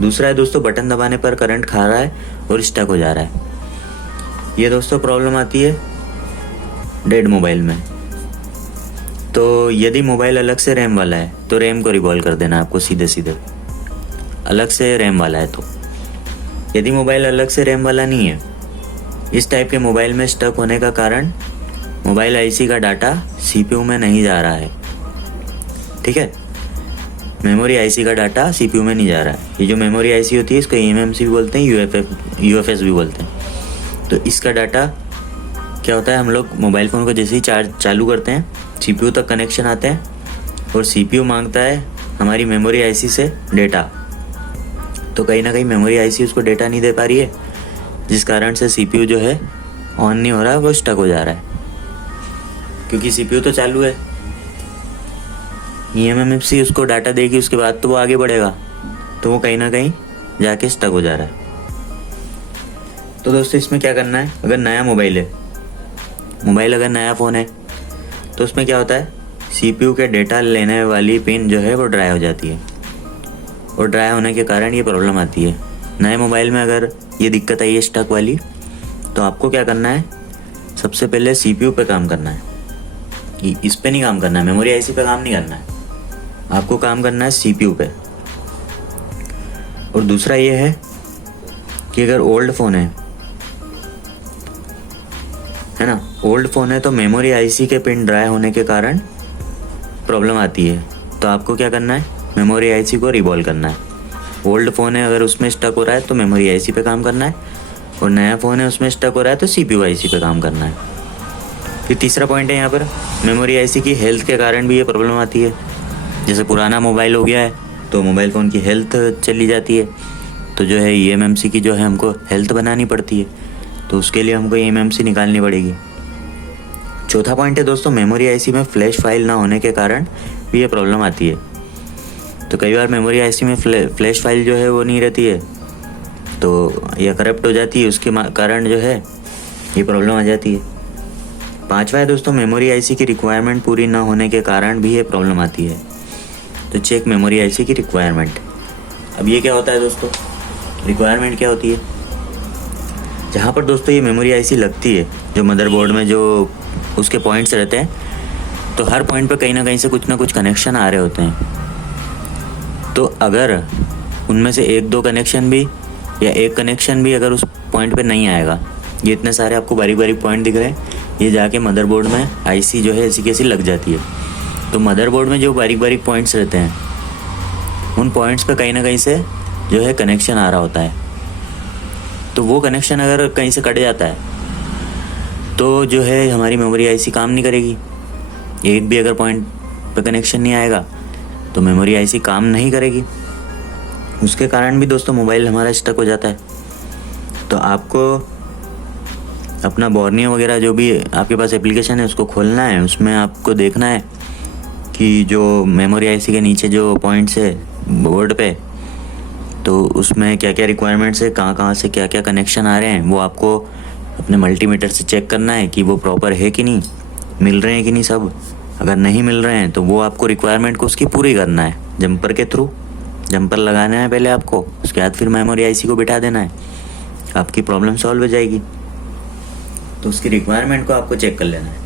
दूसरा है दोस्तों बटन दबाने पर करंट खा रहा है और स्टक हो जा रहा है। ये दोस्तों प्रॉब्लम आती है डेड मोबाइल में। तो यदि मोबाइल अलग से रैम वाला है तो रैम को रिवॉल्व कर देना आपको सीधे सीधे, अलग से रैम वाला है तो। यदि मोबाइल अलग से रैम वाला नहीं है, इस टाइप के मोबाइल में स्टक होने का कारण मोबाइल आईसी का डाटा सीपीयू में नहीं जा रहा है। ठीक है, मेमोरी आईसी का डाटा सीपीयू में नहीं जा रहा है। ये जो मेमोरी आईसी होती है इसको ईएमएमसी भी बोलते हैं, यूएफएस भी बोलते हैं। तो इसका डाटा क्या होता है, हम लोग मोबाइल फ़ोन को जैसे ही चार्ज चालू करते हैं सीपीयू तक कनेक्शन आते हैं और सीपीयू मांगता है हमारी मेमोरी आईसी से डेटा। तो कहीं ना कहीं मेमोरी आईसी उसको डेटा नहीं दे पा रही है, जिस कारण से सीपीयू जो है ऑन नहीं हो रहा है, वो स्टक हो जा रहा है। क्योंकि सीपीयू तो चालू है, ईएमएमसी उसको डाटा देगी, उसके बाद तो वो आगे बढ़ेगा, तो वो कहीं ना कहीं जाके स्टक हो जा रहा है। तो दोस्तों इसमें क्या करना है, अगर नया मोबाइल है, मोबाइल अगर नया फ़ोन है तो उसमें क्या होता है, सीपीयू के डेटा लेने वाली पिन जो है वो ड्राई हो जाती है और ड्राई होने के कारण ये प्रॉब्लम आती है। नए मोबाइल में अगर ये दिक्कत आई है स्टक वाली, तो आपको क्या करना है, सबसे पहले सीपीयू पे काम करना है। इस पे नहीं काम करना है, मेमोरी आईसी पे काम नहीं करना है, आपको काम करना है सीपीयू पे। और दूसरा ये है कि अगर ओल्ड फ़ोन है ना, ओल्ड फ़ोन है तो मेमोरी आईसी के पिन ड्राई होने के कारण प्रॉब्लम आती है। तो आपको क्या करना है, मेमोरी आईसी को रिवॉल्व करना है। ओल्ड फ़ोन है अगर उसमें स्टक हो रहा है तो मेमोरी आईसी पे काम करना है, और नया फ़ोन है उसमें स्टक हो रहा है तो सीपीयू आईसी पे काम करना है। फिर तीसरा पॉइंट है यहाँ पर, मेमोरी आईसी की हेल्थ के कारण भी ये प्रॉब्लम आती है। जैसे पुराना मोबाइल हो गया है तो मोबाइल फ़ोन की हेल्थ चली जाती है, तो जो है ईएमएमसी की जो है हमको हेल्थ बनानी पड़ती है, तो उसके लिए हमको ईएमएमसी निकालनी पड़ेगी। चौथा पॉइंट है दोस्तों, मेमोरी आईसी में फ्लैश फाइल ना होने के कारण भी ये प्रॉब्लम आती है। तो कई बार मेमोरी आईसी में फ्लैश फाइल जो है वो नहीं रहती है, तो यह करप्ट हो जाती है, उसके कारण जो है ये प्रॉब्लम आ जाती है। पांचवा है दोस्तों, मेमोरी आईसी की रिक्वायरमेंट पूरी ना होने के कारण भी ये प्रॉब्लम आती है। तो चेक मेमोरी आईसी की रिक्वायरमेंट। अब ये क्या होता है दोस्तों, रिक्वायरमेंट क्या होती है, जहाँ पर दोस्तों ये मेमोरी आईसी लगती है, जो मदरबोर्ड में जो उसके पॉइंट्स रहते हैं, तो हर पॉइंट पर कहीं ना कहीं से कुछ ना कुछ कनेक्शन आ रहे होते हैं। तो अगर उनमें से एक दो कनेक्शन भी या एक कनेक्शन भी अगर उस पॉइंट पे नहीं आएगा, ये इतने सारे आपको बारीक बारीक पॉइंट दिख रहे हैं, ये जाके मदरबोर्ड में आईसी जो है ऐसी कैसी लग जाती है। तो मदरबोर्ड में जो बारीक बारीक पॉइंट्स रहते हैं, उन पॉइंट्स पे कहीं ना कहीं से जो है कनेक्शन आ रहा होता है। तो वो कनेक्शन अगर कहीं से कट जाता है तो जो है हमारी मेमोरी आईसी काम नहीं करेगी। एक भी अगर पॉइंट पे कनेक्शन नहीं आएगा तो मेमोरी आईसी काम नहीं करेगी, उसके कारण भी दोस्तों मोबाइल हमारा स्टक हो जाता है। तो आपको अपना बोर्नियो वगैरह जो भी आपके पास एप्लीकेशन है उसको खोलना है, उसमें आपको देखना है कि जो मेमोरी आईसी के नीचे जो पॉइंट्स है बोर्ड पे, तो उसमें क्या क्या रिक्वायरमेंट्स है, कहाँ से क्या क्या कनेक्शन आ रहे हैं, वो आपको अपने मल्टीमीटर से चेक करना है कि वो प्रॉपर है कि नहीं, मिल रहे हैं कि नहीं सब। अगर नहीं मिल रहे हैं तो वो आपको रिक्वायरमेंट को उसकी पूरी करना है जंपर के थ्रू। जंपर लगाना है पहले आपको, उसके बाद फिर मेमोरी आईसी को बिठा देना है, आपकी प्रॉब्लम सॉल्व हो जाएगी। तो उसकी रिक्वायरमेंट को आपको चेक कर लेना है।